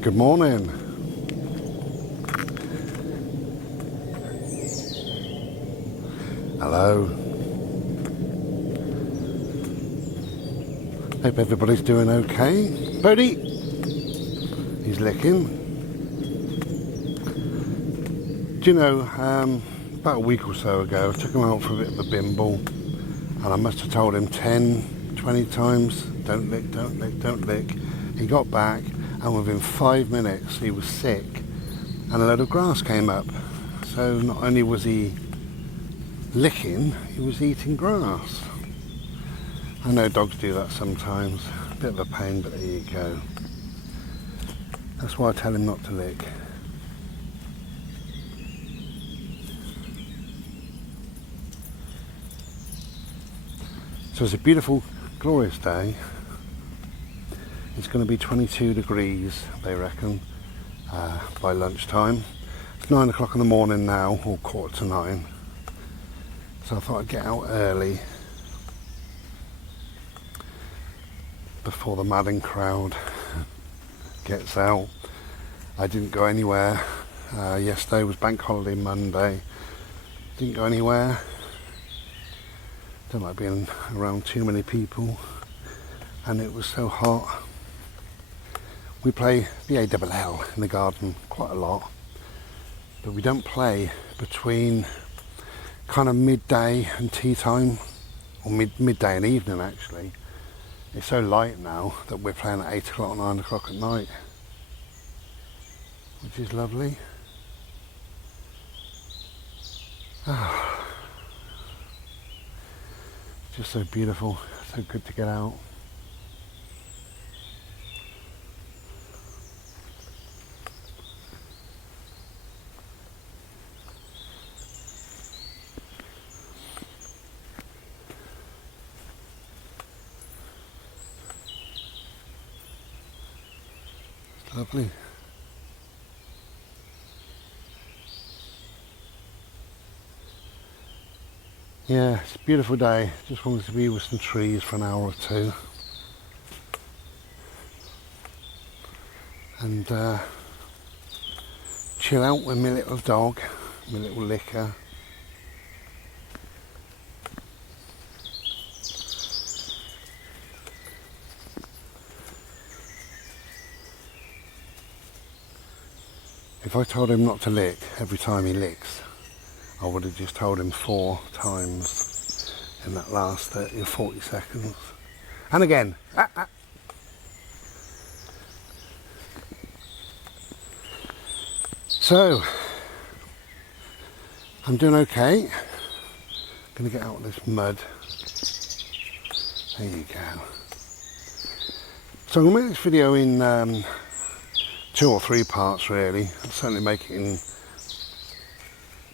Good morning. Hello. Hope everybody's doing okay. Bodie, he's licking. Do you know, about a week or so ago, I took him out for a bit of a bimble, and I must have told him 10, 20 times, don't lick, don't lick, don't lick. He got back, and within 5 minutes he was sick, and a load of grass came up. So not only was he licking, he was eating grass. I know dogs do that sometimes, a bit of a pain, but there you go. That's why I tell him not to lick. So it's a beautiful, glorious day. It's going to be 22 degrees, they reckon, by lunchtime. It's 9 o'clock in the morning now, or 8:45. So I thought I'd get out early before the madding crowd gets out. I didn't go anywhere. Yesterday was bank holiday Monday. Didn't go anywhere. Don't like being around too many people, and it was so hot. We play the ALL in the garden quite a lot, but we don't play between kind of midday and tea time, or midday and evening actually. It's so light now that we're playing at 8 o'clock, 9 o'clock at night, which is lovely. Just so beautiful, so good to get out. It's lovely. Yeah, it's a beautiful day. Just wanted to be with some trees for an hour or two. And chill out with my little dog, my little licker. If I told him not to lick every time he licks, I would have just told him 4 times in that last 30 or 40 seconds. And again. So, I'm doing okay. Gonna get out of this mud. There you go. So I'm gonna make this video in 2 or 3 parts really. I'll certainly make it in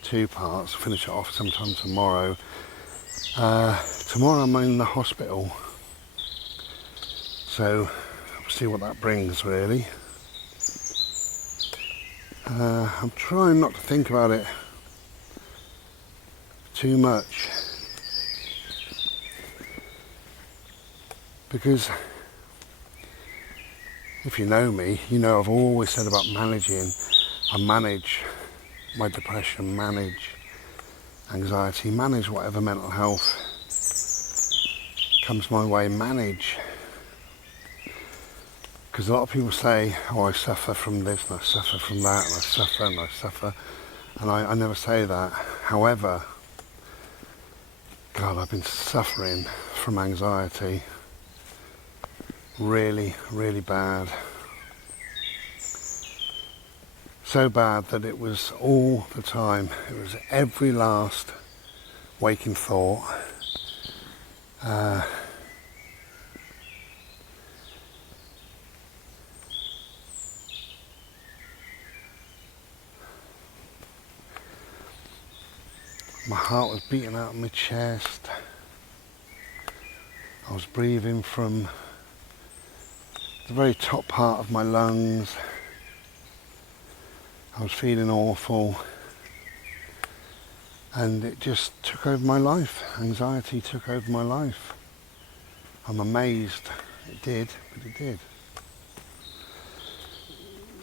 2 parts, finish it off sometime tomorrow. Tomorrow I'm in the hospital, so we'll see what that brings really. I'm trying not to think about it too much, because if you know me, you know I've always said about managing. I manage my depression, manage anxiety, manage whatever mental health comes my way, manage. Because a lot of people say, oh, I suffer from this and I suffer from that and I suffer and I suffer, and I never say that. However, God, I've been suffering from anxiety really, really bad. So bad that it was all the time. It was every last waking thought. My heart was beating out of my chest. I was breathing from the very top part of my lungs. I was feeling awful, and it just took over my life. Anxiety took over my life. I'm amazed it did, but it did.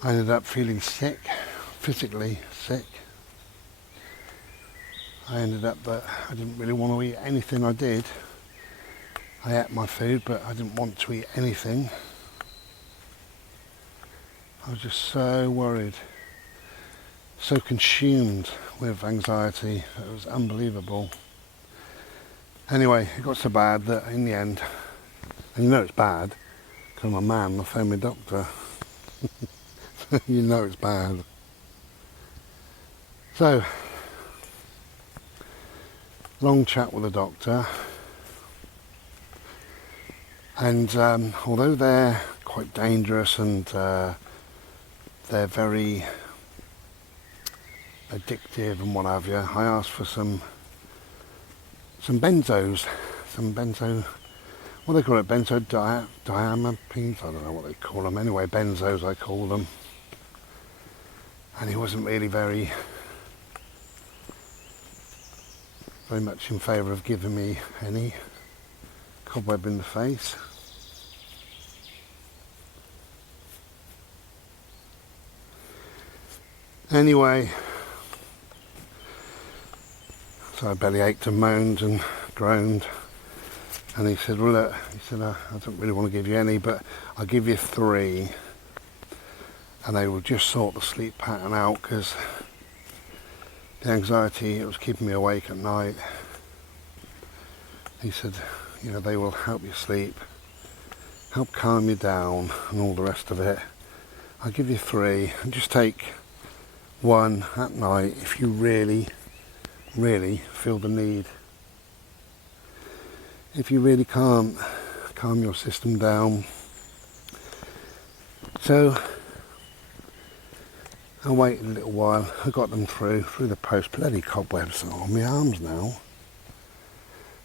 I ended up feeling sick, physically sick. I ended up that I didn't really want to eat anything. I did. I ate my food, but I didn't want to eat anything. I was just so worried, so consumed with anxiety. It was unbelievable. Anyway, it got so bad that in the end, and you know it's bad, because I'm a man, I phoned my doctor. You know it's bad. So, long chat with the doctor, and although they're quite dangerous and they're very addictive and what have you, I asked for some benzos, what do they call it, diamapines, I don't know what they call them, anyway, benzos I call them, and he wasn't really very much in favour of giving me any. Cobweb in the face. Anyway, so I belly ached and moaned and groaned, and he said, well look, I don't really want to give you any, but I'll give you 3, and they will just sort the sleep pattern out, because the anxiety, it was keeping me awake at night. He said, you know, they will help you sleep, help calm you down and all the rest of it. I'll give you 3, and just take 1 at night if you really, really feel the need. If you really can't calm your system down. So I waited a little while. I got them through the post. Bloody cobwebs on my arms now.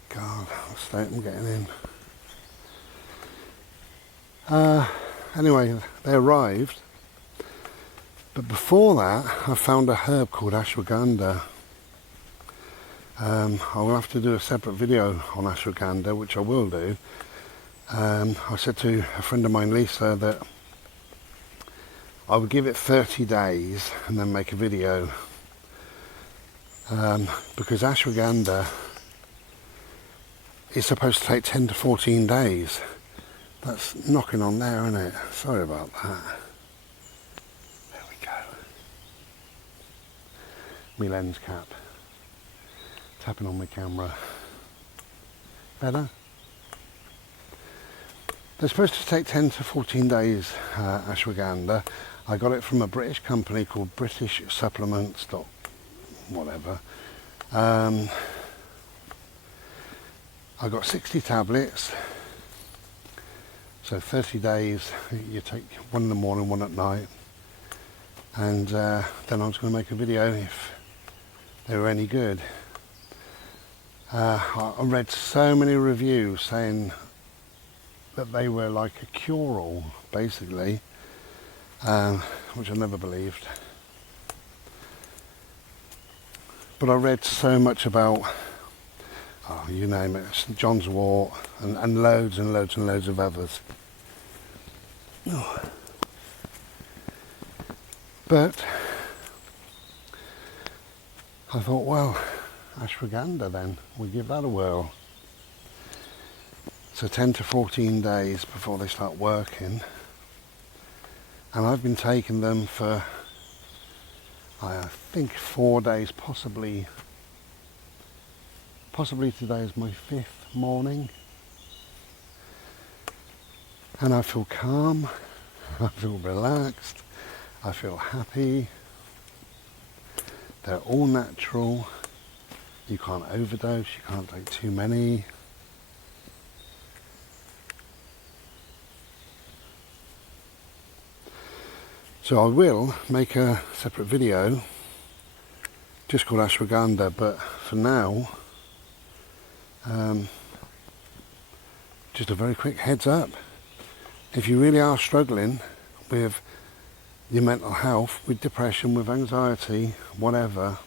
God, what state I'm getting in. Anyway, they arrived. But before that, I found a herb called ashwagandha. I will have to do a separate video on ashwagandha, which I will do. I said to a friend of mine, Lisa, that I would give it 30 days and then make a video. Because ashwagandha is supposed to take 10 to 14 days. That's knocking on there, isn't it? Sorry about that. There we go. My lens cap. Tapping on my camera. Better? They're supposed to take 10 to 14 days, ashwagandha. I got it from a British company called British Supplements. Whatever. I got 60 tablets. So 30 days, you take 1 in the morning, 1 at night. And then I was going to make a video if they were any good. I read so many reviews saying that they were like a cure-all, basically, which I never believed. But I read so much about, you name it, St John's wort and loads and loads and loads of others. Oh. But I thought, well, ashwagandha then, we'll give that a whirl. So 10 to 14 days before they start working. And I've been taking them for, I think, 4 days, possibly today is my 5th morning. And I feel calm, I feel relaxed, I feel happy. They're all natural. You can't overdose, you can't take too many. So I will make a separate video just called ashwagandha, but for now, just a very quick heads up. If you really are struggling with your mental health, with depression, with anxiety, whatever,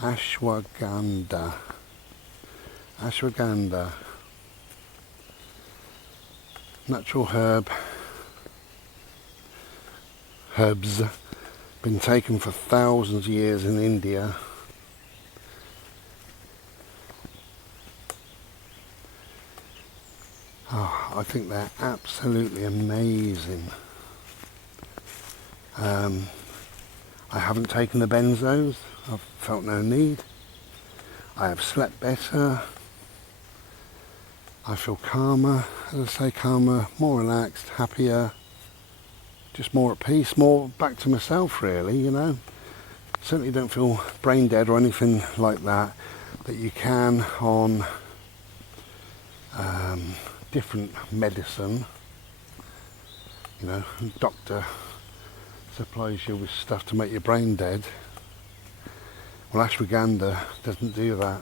ashwagandha, ashwagandha, natural herbs, been taken for thousands of years in India. Oh, I think they're absolutely amazing. I haven't taken the benzos, I've felt no need. I have slept better. I feel calmer, as I say, calmer, more relaxed, happier, just more at peace, more back to myself really, you know. Certainly don't feel brain dead or anything like that you can on different medicine. You know, doctor supplies you with stuff to make your brain dead. Well, ashwagandha doesn't do that.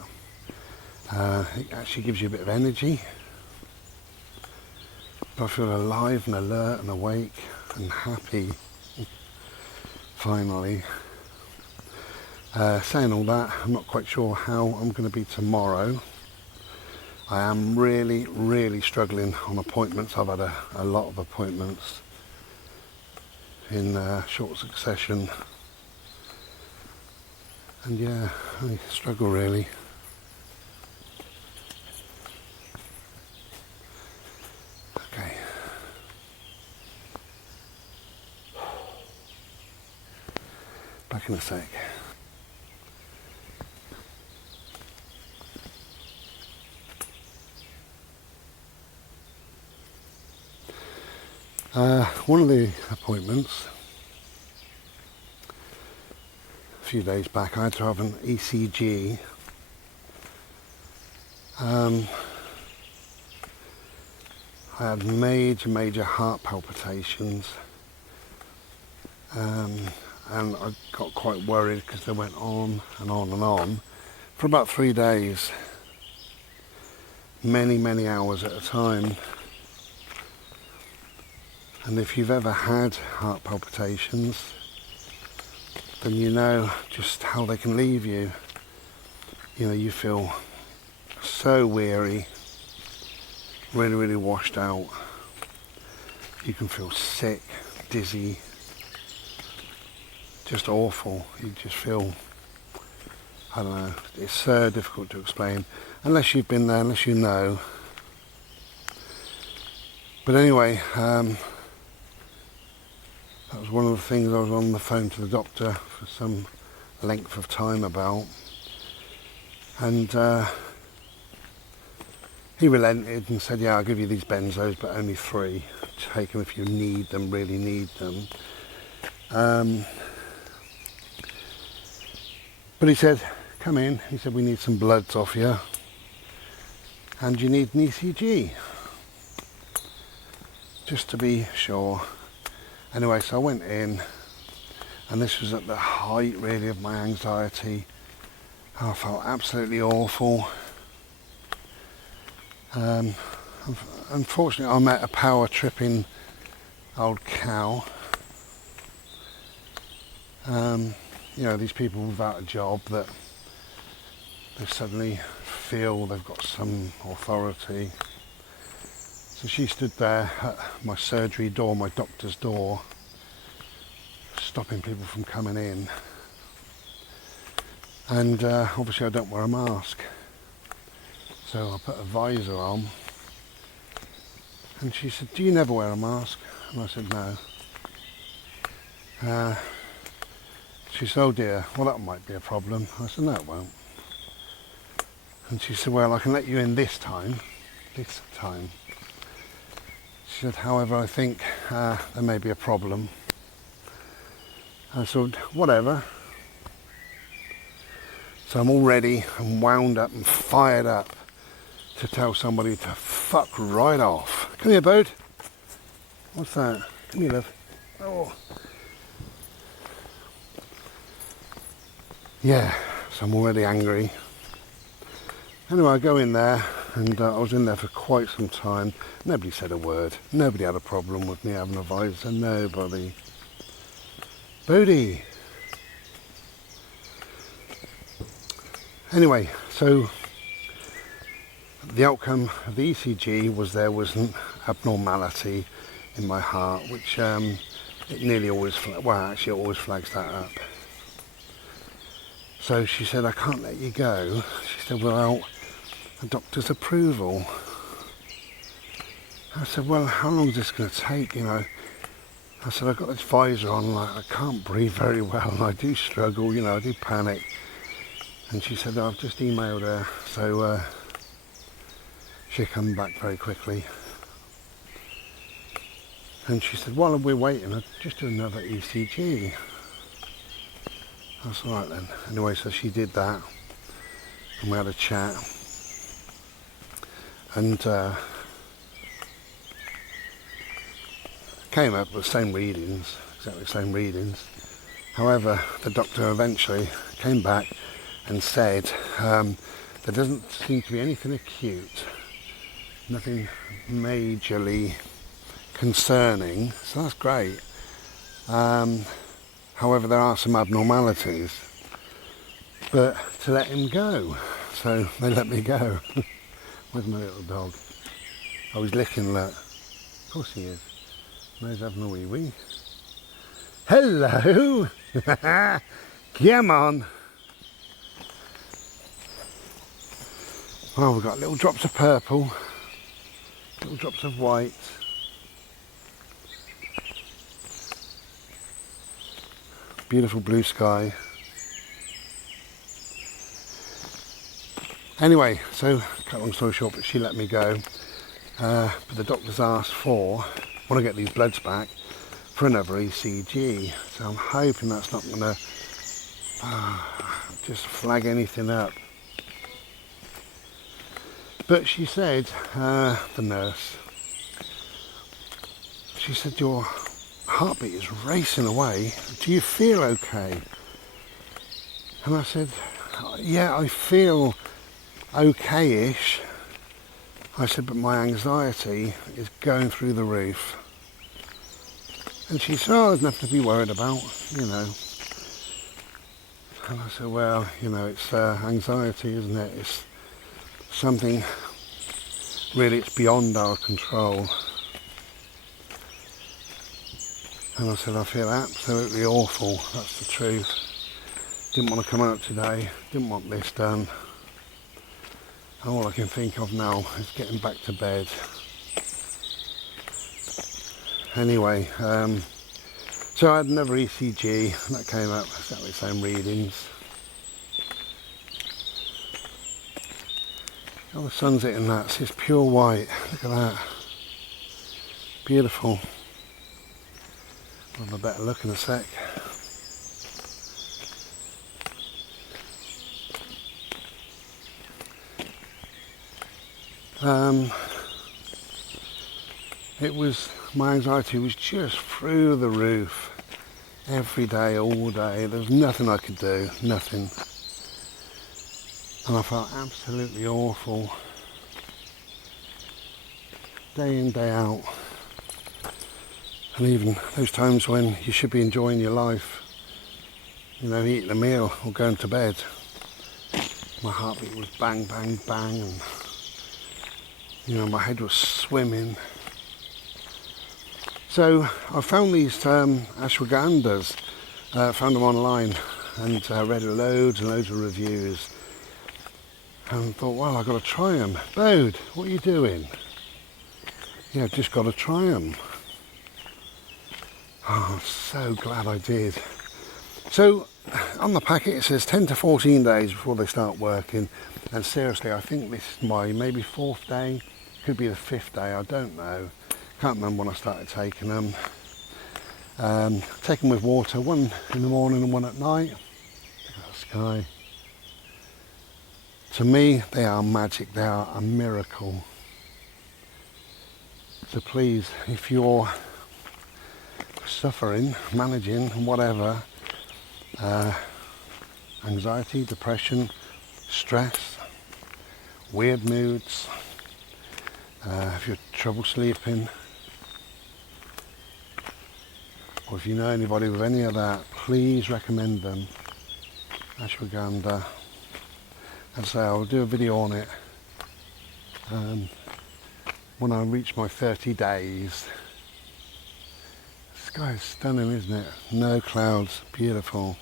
It actually gives you a bit of energy. I feel alive and alert and awake and happy. Finally. Saying all that, I'm not quite sure how I'm going to be tomorrow. I am really struggling on appointments. I've had a lot of appointments in short succession. And yeah, I struggle really. Okay. Back in a sec. One of the appointments, a few days back, I had to have an ECG. I had major heart palpitations, and I got quite worried because they went on and on and on for about 3 days, many hours at a time. And if you've ever had heart palpitations, then you know just how they can leave you. You know, you feel so weary, really washed out. You can feel sick, dizzy, just awful. You just feel, I don't know, it's so difficult to explain unless you've been there, unless you know. But anyway, that was one of the things I was on the phone to the doctor for some length of time about. And he relented and said, yeah, I'll give you these benzos, but only 3. Take them if you need them, really need them. But he said, come in. He said, we need some bloods off you. And you need an ECG. Just to be sure. Anyway, so I went in, and this was at the height really of my anxiety. I felt absolutely awful. Unfortunately, I met a power tripping old cow. You know, these people without a job that they suddenly feel they've got some authority. So she stood there at my surgery door, my doctor's door, stopping people from coming in. And obviously I don't wear a mask. So I put a visor on. And she said, do you never wear a mask? And I said, no. She said, oh dear, well that might be a problem. I said, no it won't. And she said, well I can let you in this time. She said, however, I think there may be a problem. I said, whatever. So I'm all ready and wound up and fired up to tell somebody to fuck right off. Come here, Bode. What's that? Come here, love. Oh. Yeah, so I'm already angry. Anyway, I go in there, and I was in there for quite some time. Nobody said a word. Nobody had a problem with me having a visor. Nobody. Bodie. Anyway, so the outcome of the ECG was there was an abnormality in my heart, which it nearly always, actually it always flags that up. So she said, I can't let you go. She said, without a doctor's approval. I said, well, how long is this going to take, you know? I said, I've got this visor on, like, I can't breathe very well, and I do struggle, you know, I do panic. And she said, I've just emailed her, so she'll come back very quickly. And she said, while we're waiting, I'll just do another ECG. That's all right then. Anyway, so she did that, and we had a chat. And came up with the same readings, exactly the same readings. However, the doctor eventually came back and said there doesn't seem to be anything acute, nothing majorly concerning, so that's great. However, there are some abnormalities, but to let him go, so they let me go. Where's my little dog? Oh, he's licking that. Of course he is. No, he's having a wee wee. Hello! Come on! Well, we've got little drops of purple, little drops of white. Beautiful blue sky. Anyway, so cut long story short, but she let me go. But the doctor's asked for, want to get these bloods back for another ECG. So I'm hoping that's not going to just flag anything up. But she said, the nurse, she said, your heartbeat is racing away. Do you feel okay? And I said, yeah, I feel okay-ish. I said, but my anxiety is going through the roof. And she said, oh, there's nothing to be worried about, you know. And I said, well, you know, it's anxiety, isn't it? It's something, really, it's beyond our control. And I said, I feel absolutely awful, that's the truth. Didn't want to come out today, didn't want this done. And all I can think of now is getting back to bed. Anyway, so I had another ECG, and that came up exactly the same readings. Oh, the sun's hitting that, it's pure white, look at that. Beautiful. I'll have a better look in a sec. It was, my anxiety was just through the roof. Every day, all day, there was nothing I could do, nothing. And I felt absolutely awful. Day in, day out. And even those times when you should be enjoying your life, you know, eating a meal or going to bed, my heartbeat was bang, bang, bang, and you know, my head was swimming. So I found these ashwagandhas, found them online, and read loads and loads of reviews, and thought, well, I've got to try them. Bode, what are you doing? Yeah, I've just got to try them. Oh, I'm so glad I did. So on the packet it says 10 to 14 days before they start working, and seriously, I think this is my maybe 4th day, could be the 5th day, I don't know. Can't remember when I started taking them. Take them with water, one in the morning and one at night. Look at that sky. To me, they are magic, they are a miracle. So please, if you're suffering, managing, whatever, anxiety, depression, stress, weird moods, if you're trouble sleeping, or if you know anybody with any of that, please recommend them. Ashwagandha. As I say, I'll do a video on it when I reach my 30 days. The sky is stunning, isn't it? No clouds, beautiful.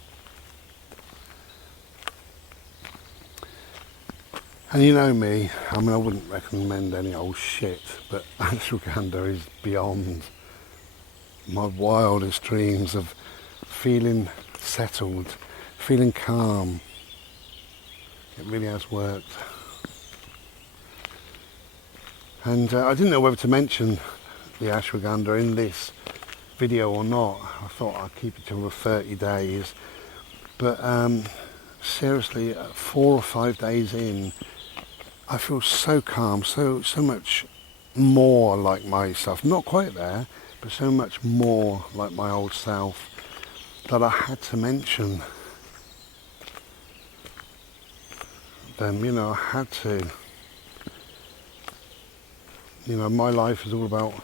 And you know me, I mean, I wouldn't recommend any old shit, but ashwagandha is beyond my wildest dreams of feeling settled, feeling calm. It really has worked. And I didn't know whether to mention the ashwagandha in this video or not. I thought I'd keep it till the 30 days. But seriously, 4 or 5 days in, I feel so calm, so much more like myself. Not quite there, but so much more like my old self that I had to mention them. You know, I had to. You know, my life is all about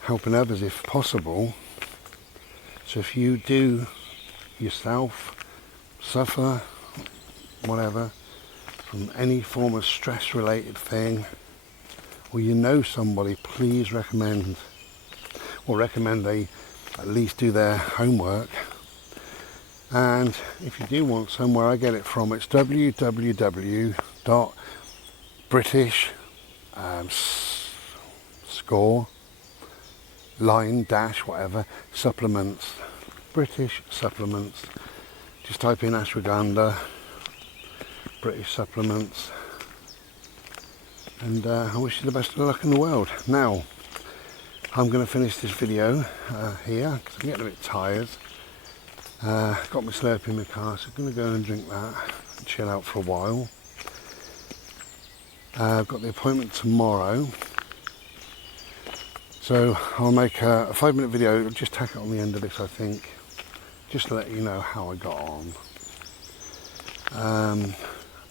helping others if possible. So if you do yourself suffer, whatever, from any form of stress related thing, or you know somebody, please recommend they at least do their homework. And if you do want some, where I get it from, it's www.british score line dash whatever supplements, British supplements. Just type in ashwagandha, British supplements, and I wish you the best of luck in the world. Now I'm going to finish this video here because I'm getting a bit tired. Got my Slurpee in my car, so I'm going to go and drink that and chill out for a while. I've got the appointment tomorrow, so I'll make a 5-minute video. I'll just tack it on the end of this, I think, just to let you know how I got on. And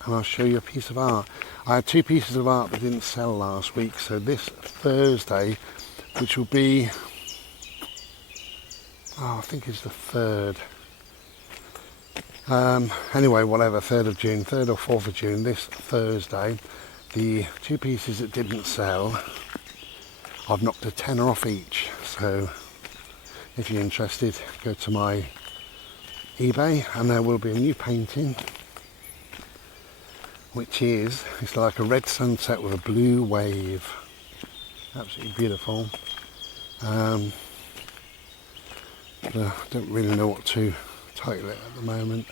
I'll show you a piece of art. I had 2 pieces of art that didn't sell last week, so this Thursday, which will be, I think it's the 3rd. Anyway, whatever, 3rd of June, 3rd or 4th of June, this Thursday, the 2 pieces that didn't sell, I've knocked a tenner off each. So if you're interested, go to my eBay, and there will be a new painting, which is, it's like a red sunset with a blue wave. Absolutely beautiful. I don't really know what to title it at the moment.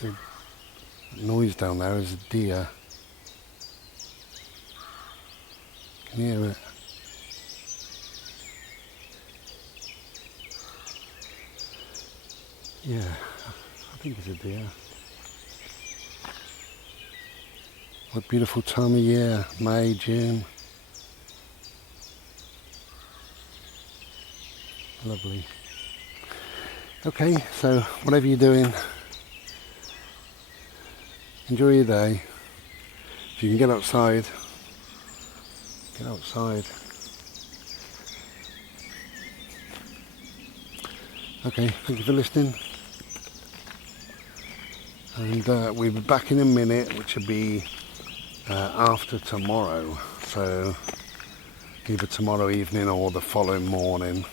The noise down there is a deer. Can you hear it? Yeah, I think it's a deer. What a beautiful time of year, May, June. Lovely. Okay, so whatever you're doing, enjoy your day. If you can get outside, get outside. Okay, thank you for listening. And we'll be back in a minute, which will be after tomorrow. So either tomorrow evening or the following morning.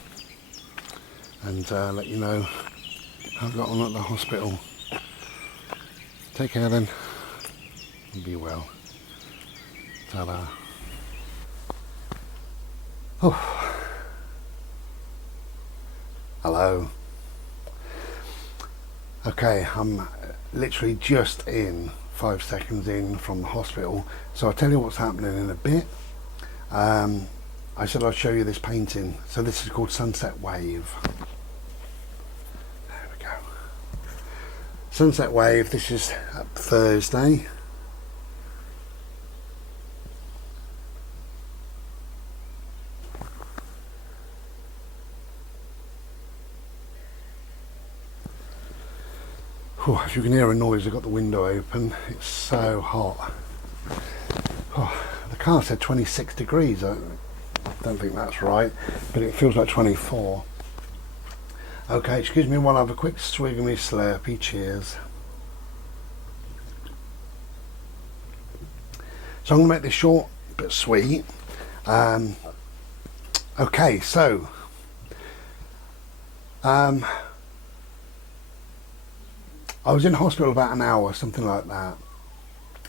And let you know how I got on at the hospital. Take care then. Be well. Ta-da. Oh. Hello. Okay, I'm literally just in 5 seconds in from the hospital, so I'll tell you what's happening in a bit. I said I'd show you this painting. So this is called Sunset Wave. There we go. Sunset Wave, this is Thursday. Oh, if you can hear a noise, I've got the window open. It's so hot. Oh, the car said 26 degrees. I don't think that's right, but it feels like 24. Okay, excuse me while I have a quick swig of my Slurpee. Cheers. So I'm going to make this short but sweet. Okay, so I was in hospital about an hour, something like that.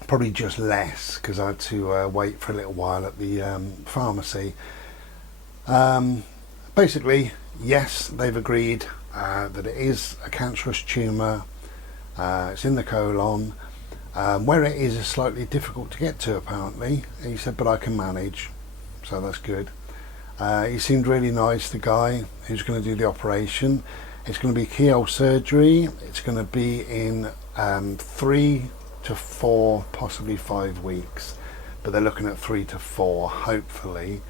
Probably just less, because I had to wait for a little while at the pharmacy. Basically, yes, they've agreed that it is a cancerous tumour. It's in the colon. Where it is slightly difficult to get to, apparently. He said, but I can manage, so that's good. He seemed really nice, the guy who's going to do the operation. It's going to be keyhole surgery. It's going to be in 3 to 4, possibly 5 weeks, but they're looking at 3 to 4, hopefully.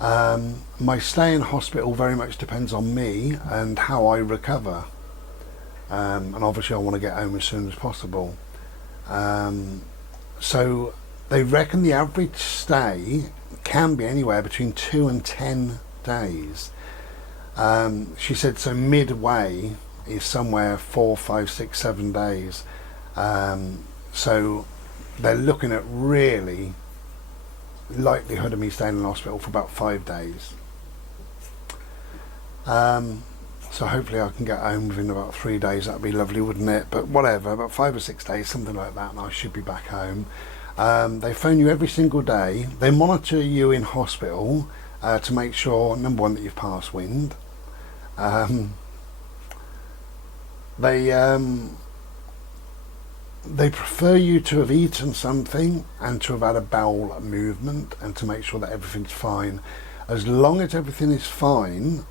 My stay in hospital very much depends on me and how I recover, and obviously I want to get home as soon as possible. So they reckon the average stay can be anywhere between 2 and 10 days. She said so midway is somewhere 4, 5, 6, 7 days. So they're looking at really likelihood of me staying in hospital for about 5 days. So hopefully I can get home within about 3 days. That'd be lovely, wouldn't it? But whatever, about 5 or 6 days, something like that, and I should be back home. They phone you every single day. They monitor you in hospital to make sure, number one, that you've passed wind. They prefer you to have eaten something and to have had a bowel movement, and to make sure that everything's fine. As long as everything is fine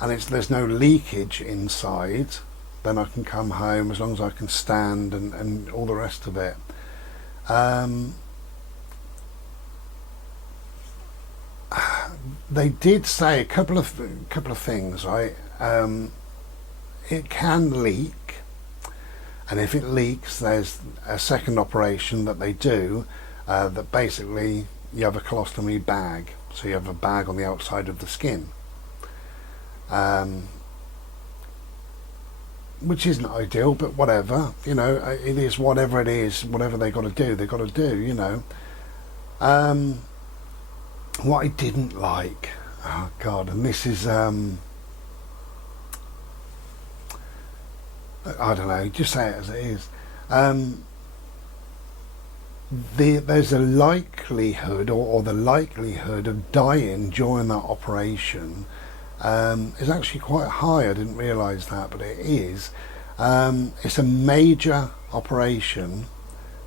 and there's no leakage inside, then I can come home, as long as I can stand and all the rest of it. They did say a couple of things, right? It can leak, and if it leaks, there's a second operation that they do, that basically you have a colostomy bag, so you have a bag on the outside of the skin, which isn't ideal, but whatever, you know, it is whatever it is. Whatever they got to do, they got to do, you know. What I didn't like, oh God, and this is I don't know, just say it as it is. There's a likelihood, or the likelihood of dying during that operation is actually quite high. I didn't realise that, but it is. It's a major operation,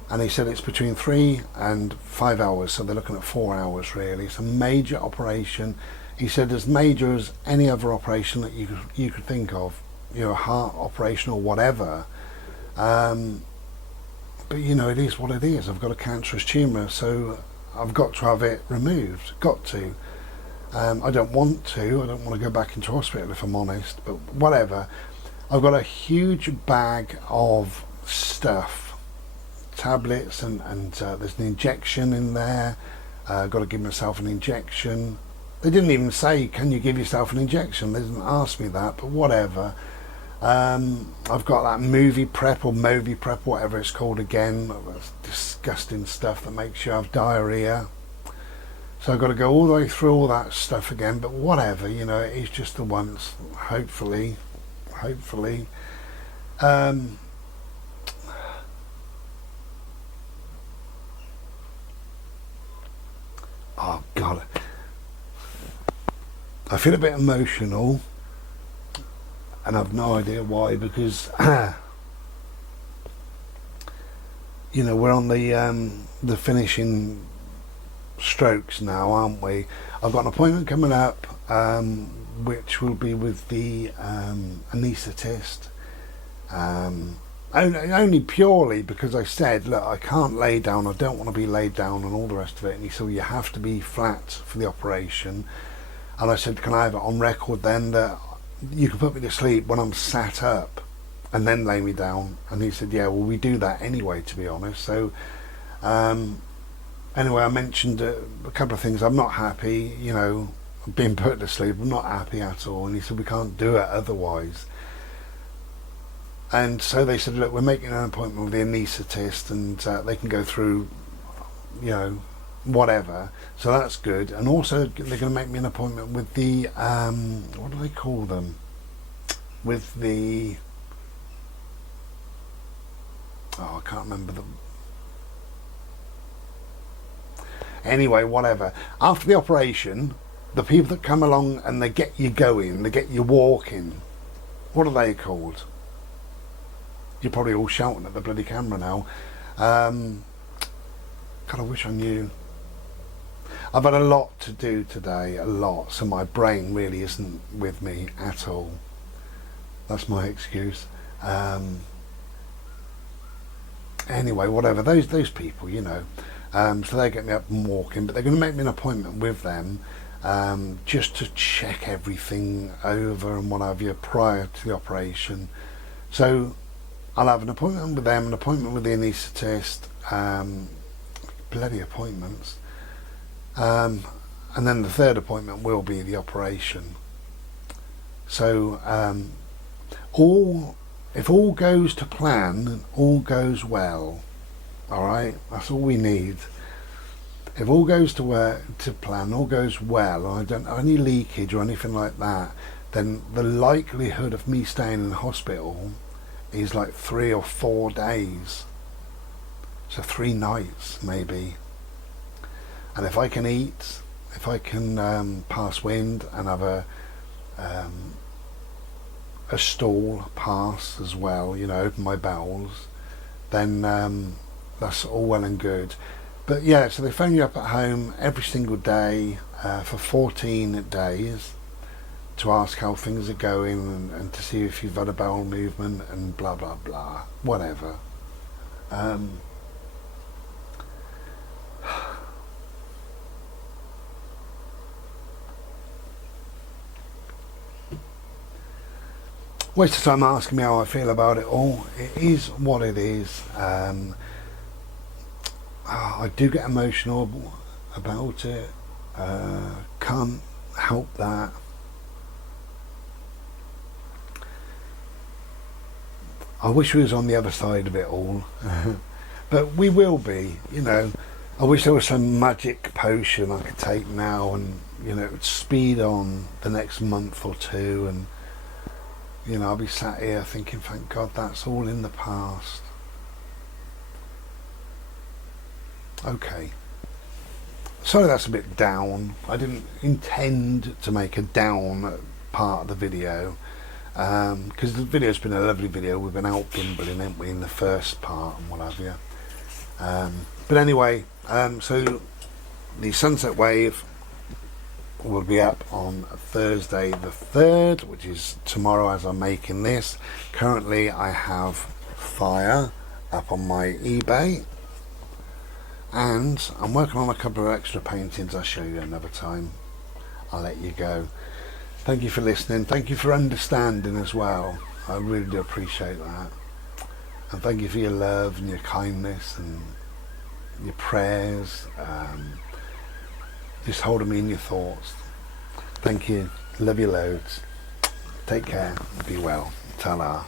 and he said it's between 3 and 5 hours, so they're looking at 4 hours really. It's a major operation. He said as major as any other operation that you could think of, you know, heart operation or whatever. But you know, it is what it is. I've got a cancerous tumour, so I've got to have it removed. Got to. I don't want to. I don't want to go back into hospital, if I'm honest, but whatever. I've got a huge bag of stuff, tablets, and there's an injection in there. I've got to give myself an injection. They didn't even say, can you give yourself an injection? They didn't ask me that, but whatever. I've got that movie prep, or Movi prep, whatever it's called again. That's disgusting stuff that makes you have diarrhea. So I've got to go all the way through all that stuff again, but whatever, you know, it's just the once, hopefully. Oh God, I feel a bit emotional, and I've no idea why, because you know, we're on the finishing strokes now, aren't we? I've got an appointment coming up, which will be with the anaesthetist, only purely because I said, look, I can't lay down, I don't want to be laid down, and all the rest of it. And he said, well, you have to be flat for the operation. And I said, can I have it on record then that you can put me to sleep when I'm sat up and then lay me down? And he said, yeah, well, we do that anyway, to be honest. So anyway, I mentioned a couple of things. I'm not happy, you know, being put to sleep. I'm not happy at all. And he said, we can't do it otherwise. And so they said, look, we're making an appointment with the anaesthetist, and they can go through, you know, whatever. So that's good. And also they're going to make me an appointment with the what do they call them, with the, oh, I can't remember them. Anyway, whatever. After the operation, the people that come along and they get you going, they get you walking, what are they called? You're probably all shouting at the bloody camera now. God, I wish I knew. I've had a lot to do today, a lot, so my brain really isn't with me at all. That's my excuse. Anyway, whatever, those people, you know. So they get me up and walking, but they're going to make me an appointment with them just to check everything over and what have you prior to the operation. So I'll have an appointment with them, an appointment with the anaesthetist, bloody appointments, and then the third appointment will be the operation. So if all goes to plan and all goes well, all right, that's all we need. If all goes to plan, all goes well, and I don't have any leakage or anything like that, then the likelihood of me staying in hospital is like 3 or 4 days, so 3 nights maybe. And if I can eat, if I can pass wind and have a stool pass as well, you know, open my bowels, then that's all well and good. But yeah, so they phone you up at home every single day for 14 days to ask how things are going and to see if you've had a bowel movement and blah blah blah, whatever. Waste of time asking me how I feel about it all. It is what it is. I do get emotional about it. Can't help that. I wish we was on the other side of it all, but we will be, you know. I wish there was some magic potion I could take now and, you know, speed on the next month or two, and, you know, I'll be sat here thinking, thank God that's all in the past. Okay. Sorry that's a bit down. I didn't intend to make a down part of the video, because the video's been a lovely video. We've been out gimbling, haven't we, in the first part and what have you. But anyway, so the Sunset Wave will be up on Thursday the 3rd, which is tomorrow as I'm making this. Currently I have Fire up on my eBay, and I'm working on a couple of extra paintings. I'll show you another time. I'll let you go. Thank you for listening. Thank you for understanding as well. I really do appreciate that. And thank you for your love and your kindness and your prayers. Just holding me in your thoughts. Thank you. Love you loads. Take care. Be well. Ta-ra.